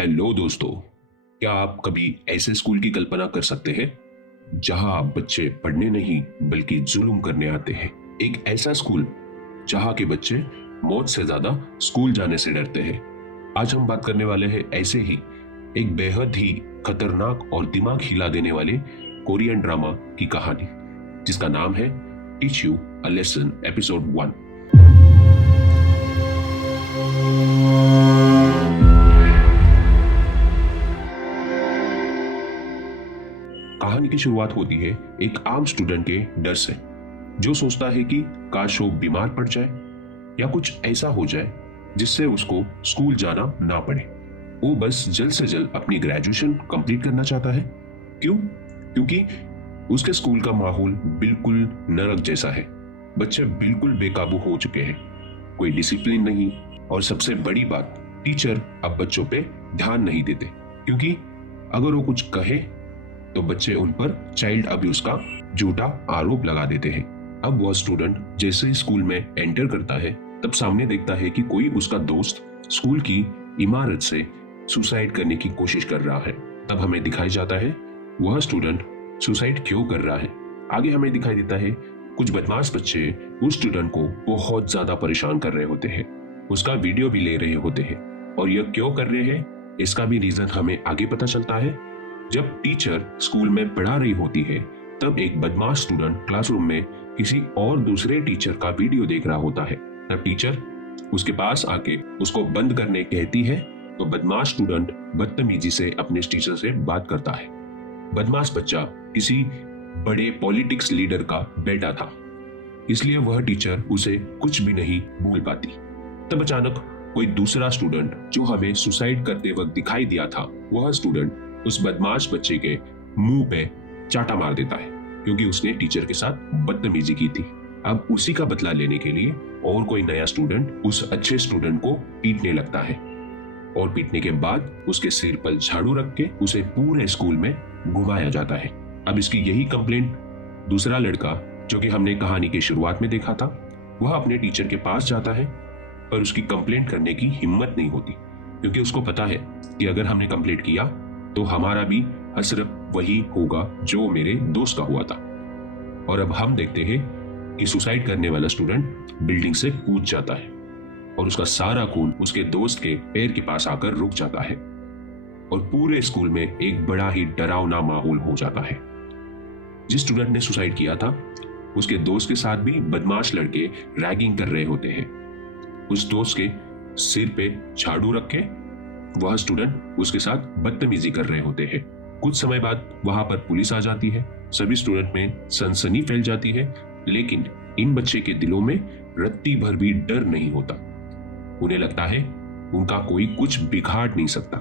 Hello दोस्तों, क्या आप कभी ऐसे स्कूल की कल्पना कर सकते हैं जहां बच्चे पढ़ने नहीं बल्कि जुल्म करने आते हैं। एक ऐसा स्कूल जहां के बच्चे मौत से ज्यादा स्कूल जाने से डरते हैं। आज हम बात करने वाले हैं ऐसे ही एक बेहद ही खतरनाक और दिमाग हिला देने वाले कोरियन ड्रामा की कहानी, जिसका नाम है teach you a lesson episode 1। कहानी की शुरुआत होती है एक आम स्टूडेंट के डर से, जो सोचता है कि काश वो बीमार पड़ जाए या कुछ ऐसा हो जाए जिससे उसको स्कूल जाना ना पड़े। वो बस जल्द से जल्द अपनी ग्रेजुएशन कंप्लीट करना चाहता है। क्यों? क्योंकि उसके स्कूल का माहौल बिल्कुल नरक जैसा है। बच्चे बिल्कुल बेकाबू हो चुके हैं, कोई डिसिप्लिन नहीं, और सबसे बड़ी बात, टीचर अब बच्चों पे ध्यान नहीं देते, क्योंकि अगर वो कुछ कहे तो बच्चे उन पर चाइल्ड अब्यूज का झूठा आरोप लगा देते हैं। अब वह स्टूडेंट जैसे ही स्कूल में एंटर करता है, तब सामने देखता है कि कोई उसका दोस्त स्कूल की इमारत से सुसाइड करने की कोशिश कर रहा है। तब हमें दिखाई जाता है वह स्टूडेंट सुसाइड क्यों कर रहा है। आगे हमें दिखाई देता है कुछ बदमाश बच्चे उस स्टूडेंट को बहुत ज्यादा परेशान कर रहे होते हैं, उसका वीडियो भी ले रहे होते हैं, और यह क्यों कर रहे हैं इसका भी रीजन हमें आगे पता चलता है। जब टीचर स्कूल में पढ़ा रही होती है, तब एक बदमाश स्टूडेंट क्लासरूम में किसी और दूसरे टीचर का वीडियो देख रहा होता है। तब टीचर उसके पास आके उसको बंद करने कहती है, तो बदमाश स्टूडेंट बदतमीजी से अपने टीचर से बात करता है। बदमाश बच्चा किसी बड़े पॉलिटिक्स लीडर का बेटा था, इसलिए वह टीचर उसे कुछ भी नहीं भूल पाती। तब अचानक कोई दूसरा स्टूडेंट जो हमें सुसाइड करते वक्त दिखाई दिया था, वह स्टूडेंट उस बदमाश बच्चे के मुंह पे चाटा मार देता है, क्योंकि उसने टीचर के साथ बदतमीजी की थी। अब उसी का बदला लेने के लिए और कोई नया स्टूडेंट उस अच्छे स्टूडेंट को पीटने लगता है, और पीटने के बाद उसके सिर पर झाड़ू रख के उसे पूरे स्कूल में घुमाया जाता है। अब इसकी यही कंप्लेंट दूसरा लड़का, जो कि हमने कहानी की शुरुआत में देखा था, वह अपने टीचर के पास जाता है, पर उसकी कंप्लेंट करने की हिम्मत नहीं होती, क्योंकि उसको पता है कि अगर हमने कंप्लेंट किया तो हमारा भी असर वही होगा जो मेरे दोस्त का हुआ था। और अब हम देखते हैं कि सुसाइड करने वाला स्टूडेंट बिल्डिंग से कूद जाता है, और उसका सारा खून उसके दोस्त के पैर के पास आकर रुक जाता है, और पूरे स्कूल में एक बड़ा ही डरावना माहौल हो जाता है। जिस स्टूडेंट ने सुसाइड किया था, उसके दोस्त के साथ भी बदमाश लड़के रैगिंग कर रहे होते हैं। उस दोस्त के सिर पे झाड़ू रख के वह स्टूडेंट उसके साथ बदतमीजी कर रहे होते हैं। कुछ समय बाद वहां पर पुलिस आ जाती है, सभी स्टूडेंट में सनसनी फैल जाती है, लेकिन इन बच्चे के दिलों में रत्ती भर भी डर नहीं होता। उन्हें लगता है उनका कोई कुछ बिगाड़ नहीं सकता,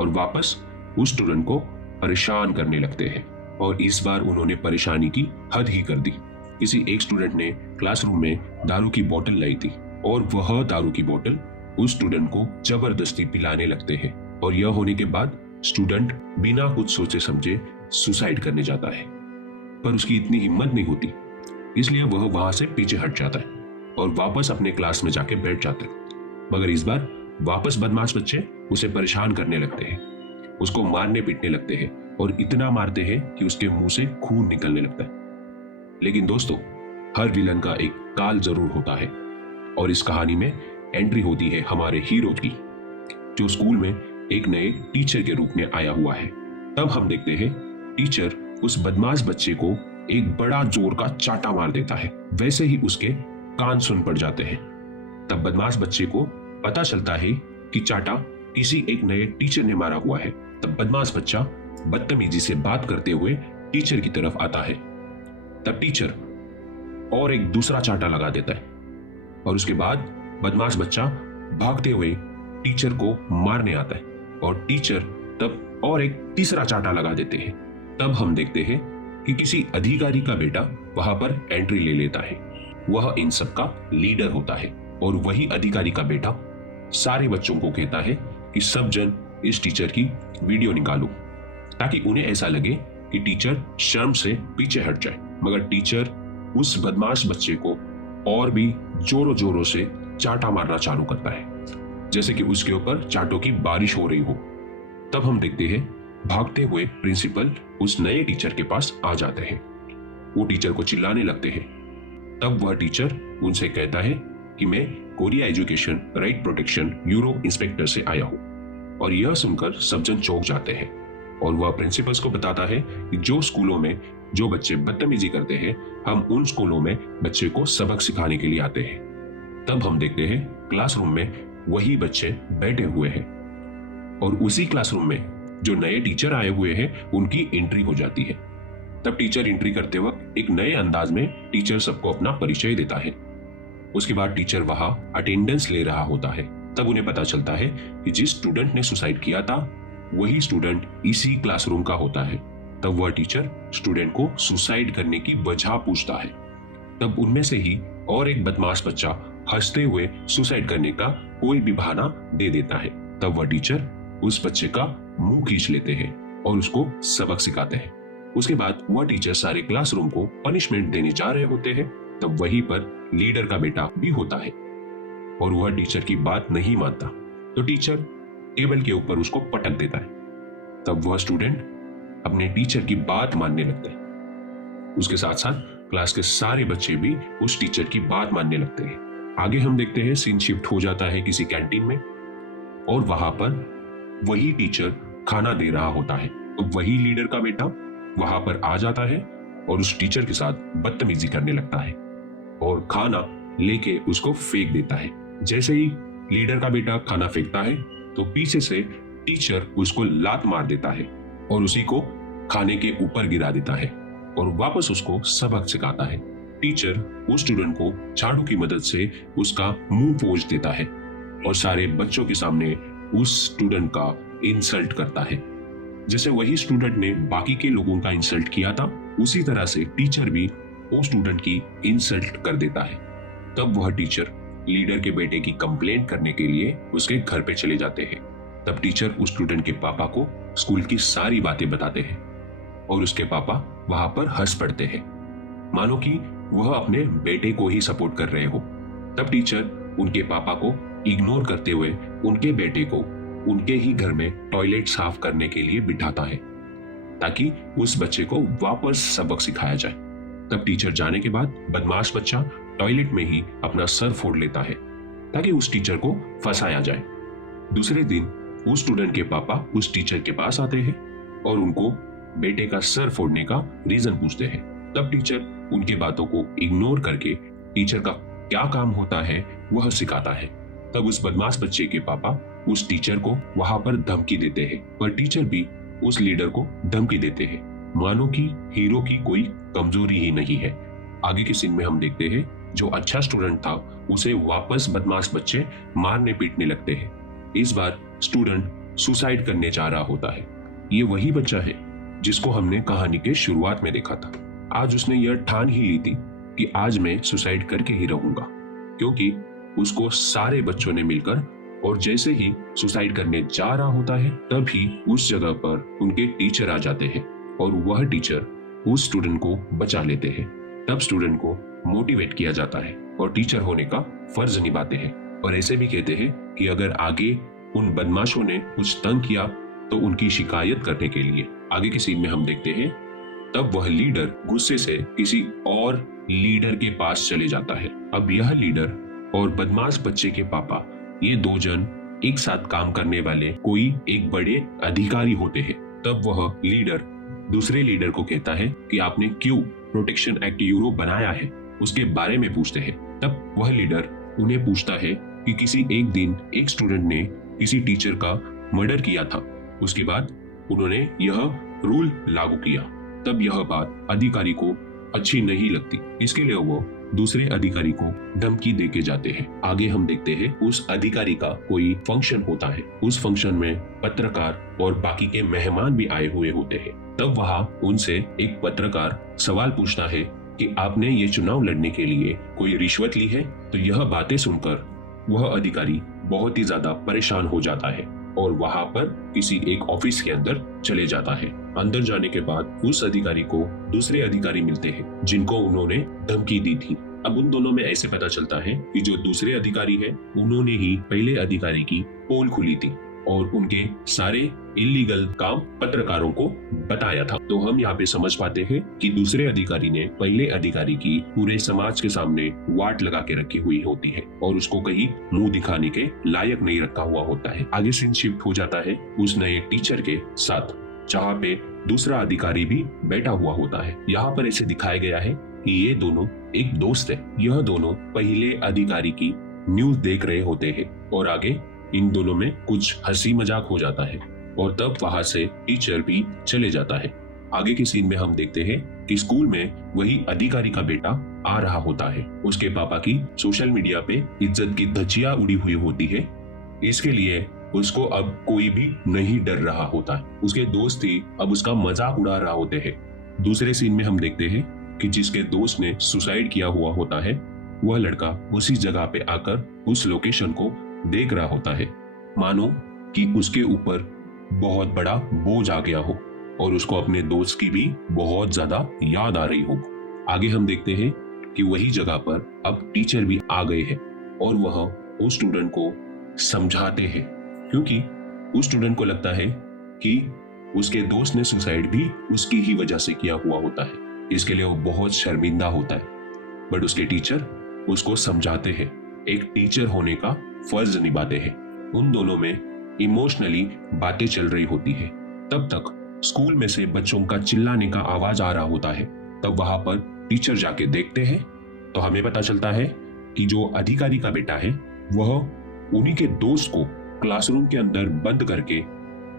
और वापस उस स्टूडेंट को परेशान करने लगते हैं। और इस बार उन्होंने परेशानी की हद ही कर दी। किसी एक स्टूडेंट ने क्लासरूम में दारू की बोतल लाई थी, और वह दारू की बोतल उस स्टूडेंट को जबरदस्ती पिलाने लगते हैं, और यह होने के बाद स्टूडेंट बिना कुछ सोचे समझे सुसाइड करने जाता है। पर उसकी इतनी हिम्मत नहीं होती, इसलिए वह वहां से पीछे हट जाता है और वापस अपने क्लास में जाके बैठ जाता है। मगर इस बार वापस बदमाश बच्चे उसे परेशान करने लगते हैं, उसको मारने पीटने लगते हैं, और इतना मारते हैं कि उसके मुंह से खून निकलने लगता है। लेकिन दोस्तों, हर विलन का एक काल जरूर होता है, और इस कहानी में एंट्री होती है हमारे हीरो की, जो स्कूल में एक नए टीचर के रूप में आया हुआ है। तब हम देखते हैं टीचर उस बदमाश बच्चे को एक बड़ा जोर का चाटा मार देता है। वैसे ही उसके कान सुन पड़ जाते हैं। तब बदमाश बच्चे को पता चलता है कि चाटा किसी एक नए टीचर ने मारा हुआ है। तब बदमाश बच्चा बदतमीजी से बात करते हुए टीचर की तरफ आता है। तब टीचर और एक दूसरा चाटा लगा देता है, और उसके बाद बदमाश बच्चा भागते हुए टीचर को मारने आता है, और टीचर तब और एक तीसरा चाटा लगा देते हैं। तब हम देखते हैं कि किसी अधिकारी का बेटा वहां पर एंट्री ले लेता है। वह इन सब का लीडर होता है, और वही अधिकारी का बेटा सारे बच्चों को कहता है कि सब जन इस टीचर की वीडियो निकालो, ताकि उन्हें ऐसा लगे कि टीचर शर्म से पीछे हट जाए। मगर टीचर उस बदमाश बच्चे को और भी जोरों जोरों से चाटा मारना चालू करता है। जैसे कि उसके ऊपर चाटों की बारिश हो रही हो। तब हम देखते हैं भागते हुए प्रिंसिपल उस नए टीचर के पास आ जाते हैं। वो टीचर को चिल्लाने लगते हैं। तब वह टीचर उनसे कहता है कि मैं Korea education right protection bureau inspector से आया हूं। और यह सुनकर सब जन चौंक जाते हैं और वह प्रिंसिपल्स को बताता है कि जो स्कूलों में जो बच्चे बदतमीजी करते हैं, हम उन स्कूलों में बच्चे को सबक सिखाने के लिए आते हैं। तब हम देखते हैं क्लासरूम में वही बच्चे बैठे हुए हैं और उसी क्लासरूम में जो नए टीचर आए हुए हैं उनकी एंट्री हो जाती है। तब टीचर एंट्री करते वक्त एक नए अंदाज में टीचर सबको अपना परिचय देता है। उसके बाद टीचर वहां अटेंडेंस ले रहा होता है। तब उन्हें पता चलता है कि जिस स्टूडेंट ने सुसाइड किया था वही स्टूडेंट इसी क्लासरूम का होता है। तब वह टीचर स्टूडेंट को सुसाइड करने की वजह पूछता है। तब उनमें से ही और एक बदमाश बच्चा हंसते हुए सुसाइड करने का कोई भी बहाना दे देता है। तब वह टीचर उस बच्चे का मुंह खींच लेते हैं और उसको सबक सिखाते हैं। उसके बाद वह टीचर सारे क्लासरूम को पनिशमेंट देने जा रहे होते हैं। तब वहीं पर लीडर का बेटा भी होता है और वह टीचर की बात नहीं मानता। तो टीचर टेबल के ऊपर उसको पटक देता है। तब वह स्टूडेंट अपने टीचर की बात मानने लगता है। उसके साथ साथ क्लास के सारे बच्चे भी उस टीचर की बात मानने लगते हैं। आगे हम देखते हैं सीन शिफ्ट हो जाता है किसी कैंटीन में और वहां पर वही टीचर खाना दे रहा होता है। तो वही लीडर का बेटा वहां पर आ जाता है और उस टीचर के साथ बदतमीजी करने लगता है और खाना लेके उसको फेंक देता है। जैसे ही लीडर का बेटा खाना फेंकता है तो पीछे से टीचर उसको लात मार देता है और उसी को खाने के ऊपर गिरा देता है और वापस उसको सबक सिखाता है। टीचर उस स्टूडेंट को झाड़ू की मदद से उसका मुंह पोंछ देता है और सारे बच्चों के सामने उस स्टूडेंट का इंसल्ट करता है। जैसे वही स्टूडेंट ने बाकी के लोगों का इंसल्ट किया था, उसी तरह से टीचर भी उस स्टूडेंट की इंसल्ट कर देता है। तब वह टीचर लीडर के बेटे की कंप्लेंट करने के लिए उसके घर पे चले जाते हैं। तब टीचर उस स्टूडेंट के पापा को स्कूल की सारी बातें बताते हैं और उसके पापा वहां पर हंस पड़ते हैं, मानो कि वह अपने बेटे को ही सपोर्ट कर रहे हो। तब टीचर उनके पापा को इग्नोर करते हुए उनके बेटे को उनके ही घर में टॉयलेट साफ करने के लिए बिठाता है ताकि उस बच्चे को वापस सबक सिखाया जाए। तब टीचर जाने के बाद बदमाश बच्चा टॉयलेट में ही अपना सर फोड़ लेता है ताकि उस टीचर को फंसाया जाए। दूसरे दिन उस स्टूडेंट के पापा उस टीचर के पास आते हैं और उनको बेटे का सर फोड़ने का रीजन पूछते हैं। तब टीचर उनकी बातों को इग्नोर करके टीचर का क्या काम होता है वह सिखाता है। तब उस बदमाश बच्चे के पापा उस टीचर को वहां पर धमकी देते हैं, पर टीचर भी उस लीडर को धमकी देते हैं, मानो कि हीरो की कोई कमजोरी ही नहीं है। आगे के सीन में हम देखते हैं जो अच्छा स्टूडेंट था उसे वापस बदमाश बच्चे मारने पीटने लगते हैं। इस बार स्टूडेंट सुसाइड करने जा रहा होता है। ये वही बच्चा है जिसको हमने कहानी के शुरुआत में देखा था। आज उसने यह ठान ही ली थी कि आज मैं सुसाइड करके ही रहूंगा, क्योंकि उसको सारे बच्चों ने मिलकर और जैसे ही सुसाइड करने जा रहा होता है तभी उस जगह पर उनके टीचर आ जाते हैं और वह टीचर उस स्टूडेंट को बचा लेते हैं। तब स्टूडेंट को मोटिवेट किया जाता है और टीचर होने का फर्ज निभाते हैं और ऐसे भी कहते हैं कि अगर आगे उन बदमाशों ने कुछ तंग किया तो उनकी शिकायत करने के लिए। आगे के सीन में हम देखते हैं तब वह लीडर गुस्से से किसी और लीडर के पास चले जाता है। अब यह लीडर और बदमाश बच्चे के पापा ये दो जन एक साथ काम करने वाले कोई एक बड़े अधिकारी होते हैं। तब वह लीडर दूसरे लीडर को कहता है कि आपने क्यों प्रोटेक्शन एक्ट यूरो बनाया है उसके बारे में पूछते हैं। तब वह लीडर उन्हें पूछता है कि किसी एक दिन एक स्टूडेंट ने किसी टीचर का मर्डर किया था, उसके बाद उन्होंने यह रूल लागू किया। तब यह बात अधिकारी को अच्छी नहीं लगती, इसके लिए वो दूसरे अधिकारी को धमकी देके जाते हैं। आगे हम देखते हैं उस अधिकारी का कोई फंक्शन होता है। उस फंक्शन में पत्रकार और बाकी के मेहमान भी आए हुए होते हैं। तब वहां उनसे एक पत्रकार सवाल पूछता है कि आपने ये चुनाव लड़ने के लिए कोई रिश्वत ली है। तो यह बातें सुनकर वह अधिकारी बहुत ही ज्यादा परेशान हो जाता है और वहां पर किसी एक ऑफिस के अंदर चले जाता है। अंदर जाने के बाद उस अधिकारी को दूसरे अधिकारी मिलते हैं जिनको उन्होंने धमकी दी थी अब उन दोनों में ऐसे पता चलता है कि जो दूसरे अधिकारी है उन्होंने ही पहले अधिकारी की पोल खुली थी और उनके सारे इलीगल काम पत्रकारों को बताया था। तो हम यहाँ पे समझ पाते हैं कि दूसरे अधिकारी ने पहले अधिकारी की पूरे समाज के सामने वाट लगा के रखी हुई होती है और उसको कहीं मुंह दिखाने के लायक नहीं रखा हुआ होता है। आगे सीन शिफ्ट हो जाता है उस नए टीचर के साथ, जहाँ पे दूसरा अधिकारी भी बैठा हुआ होता है। यहाँ पर ऐसे दिखाया गया है कि ये दोनों एक दोस्त है। यह दोनों पहले अधिकारी की न्यूज देख रहे होते हैं और आगे इन दोनों में कुछ हंसी मजाक हो जाता है और तब वहां से टीचर भी चले जाता है। आगे के सीन में हम देखते हैं कि स्कूल में वही अधिकारी का बेटा आ रहा होता है। उसके पापा की सोशल मीडिया पे इज्जत की धज्जियां उड़ी हुई होती है, इसके लिए उसको अब कोई भी नहीं डर रहा होता है। उसके दोस्त ही अब उसका मजाक उड़ा रहा होते हैं। दूसरे सीन में हम देखते हैं कि जिसके दोस्त ने सुसाइड किया हुआ होता है वह लड़का उसी जगह पे आकर उस लोकेशन को देख रहा होता है, मानो कि उसके ऊपर बहुत बड़ा बोझ आ गया हो और उसको अपने दोस्त की भी बहुत ज्यादा याद आ रही हो। आगे हम देखते हैं कि वही जगह पर अब टीचर भी आ गए हैं और वह उस स्टूडेंट को समझाते हैं, क्योंकि उस स्टूडेंट को लगता है कि उसके दोस्त ने सुसाइड भी उसकी ही वजह से किया हुआ होता है। इसके लिए वो बहुत शर्मिंदा होता है, बट उसके टीचर उसको समझाते हैं, एक टीचर होने का फर्ज निभाते हैं। उन दोनों में इमोशनली बातें चल रही होती है। तब तक स्कूल में से बच्चों का चिल्लाने का आवाज आ रहा होता है। तब वहां पर टीचर जाके देखते हैं तो हमें पता चलता है कि जो अधिकारी का बेटा है वह उन्हीं के दोस्त को क्लासरूम के अंदर बंद करके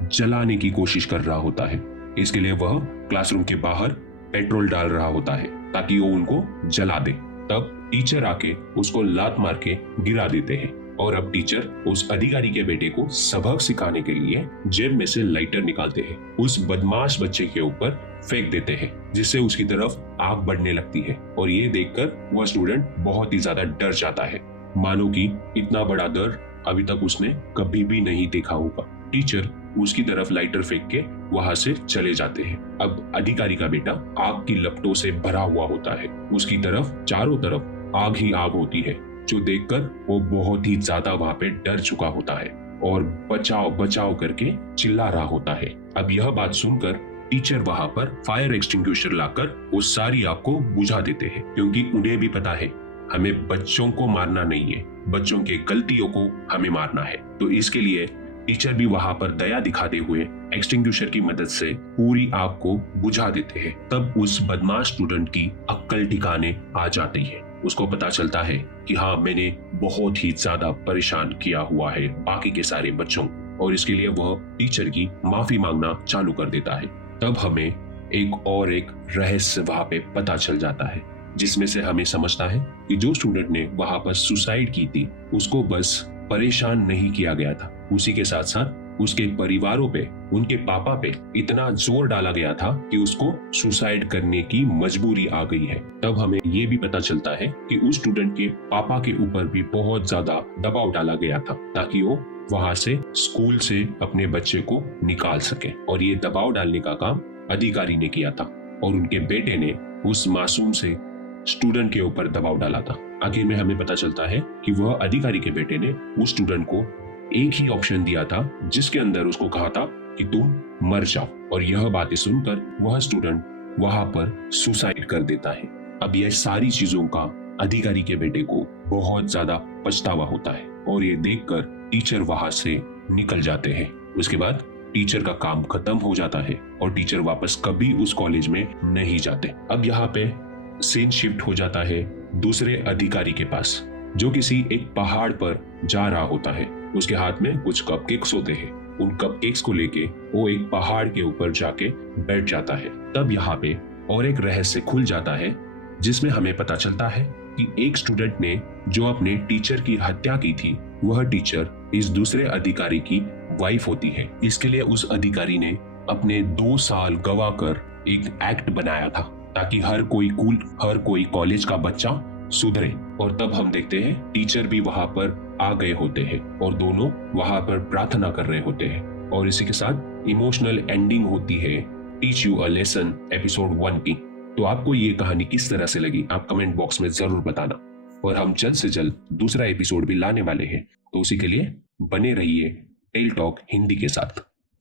जलाने की कोशिश कर रहा होता है। इसके लिए वह क्लासरूम के बाहर पेट्रोल डाल रहा होता है ताकि वो उनको जला दे। तब टीचर आके उसको लात मार के गिरा देते हैं और अब टीचर उस अधिकारी के बेटे को सबक सिखाने के लिए जेब में से लाइटर निकालते हैं, उस बदमाश बच्चे के ऊपर फेंक देते हैं, जिससे उसकी तरफ आग बढ़ने लगती है और ये देखकर वह स्टूडेंट बहुत ही ज्यादा डर जाता है, मानो कि इतना बड़ा डर अभी तक उसने कभी भी नहीं देखा होगा। टीचर उसकी तरफ लाइटर फेंक के वहां से चले जाते हैं। अब अधिकारी का बेटा आग की लपटों से भरा हुआ होता है, उसकी तरफ चारों तरफ आग ही आग होती है, जो देखकर वो बहुत ही ज्यादा वहां पे डर चुका होता है और बचाओ बचाओ करके चिल्ला रहा होता है। अब यह बात सुनकर टीचर वहां पर फायर एक्सटिंग्विशर लाकर उस सारी आग को बुझा देते हैं, क्योंकि उन्हें भी पता है हमें बच्चों को मारना नहीं है, बच्चों के गलतियों को हमें मारना है। तो इसके लिए टीचर भी वहां पर दया दिखाते हुए एक्सटिंग्विशर की मदद से पूरी आग को बुझा देते हैं। तब उस बदमाश स्टूडेंट की अक्ल ठिकाने आ जाती है। उसको पता चलता है कि हाँ, मैंने बहुत ही ज्यादा परेशान किया हुआ है बाकी के सारे बच्चों को, और इसके लिए वह टीचर की माफी मांगना चालू कर देता है। तब हमें एक रहस्य वहां पे पता चल जाता है, जिसमें से हमें समझता है कि जो स्टूडेंट ने वहां पर सुसाइड की थी उसको बस परेशान नहीं किया गया था, उसी के साथ साथ उसके परिवारों पे, उनके पापा पे इतना जोर डाला गया था कि उसको सुसाइड करने की मजबूरी आ गई है। तब हमें ये भी पता चलता है कि उस स्टूडेंट के पापा के ऊपर भी बहुत ज्यादा दबाव डाला गया था ताकि वो वहां से स्कूल से अपने बच्चे को निकाल सके, और ये दबाव डालने का काम अधिकारी ने किया था और उनके बेटे ने उस मासूम से स्टूडेंट के ऊपर दबाव डाला था। आखिर में हमें पता चलता है कि वह अधिकारी के बेटे ने उस स्टूडेंट को एक ही ऑप्शन दिया था, जिसके अंदर उसको कहा था कि तुम मर जाओ, और यह बातें सुनकर वह स्टूडेंट वहां पर सुसाइड कर देता है। अब यह सारी चीजों का अधिकारी के बेटे को बहुत ज्यादा पछतावा होता है और ये देखकर टीचर वहां से निकल जाते हैं। उसके बाद टीचर का काम खत्म हो जाता है और टीचर वापस कभी उस कॉलेज में नहीं जाते। अब यहाँ पे सीन शिफ्ट हो जाता है दूसरे अधिकारी के पास, जो किसी एक पहाड़ पर जा रहा होता है। उसके हाथ में कुछ कपकेक्स होते हैं। उन कपकेक्स को लेके वो एक पहाड़ के ऊपर जाके बैठ जाता है। तब यहाँ पे और एक रहस्य खुल जाता है, जिसमें हमें पता चलता है कि एक स्टूडेंट ने जो अपने टीचर की हत्या की थी, वह टीचर इस दूसरे अधिकारी की वाइफ होती है। इसके लिए उस अधिकारी ने अपने 2 साल गवा कर एक एक्ट बनाया था ताकि हर कोई कॉलेज का बच्चा सुधरे। और तब हम देखते हैं टीचर भी वहां पर आ गए होते हैं और दोनों वहां पर प्रार्थना कर रहे होते हैं, और इसी के साथ इमोशनल एंडिंग होती है teach you a lesson episode 1 की। तो आपको ये कहानी किस तरह से लगी आप कमेंट बॉक्स में जरूर बताना। और हम जल्द से जल्द दूसरा एपिसोड भी लाने वाले हैं, तो उसी के लिए बने रहिए टेल टॉक हिंदी के साथ।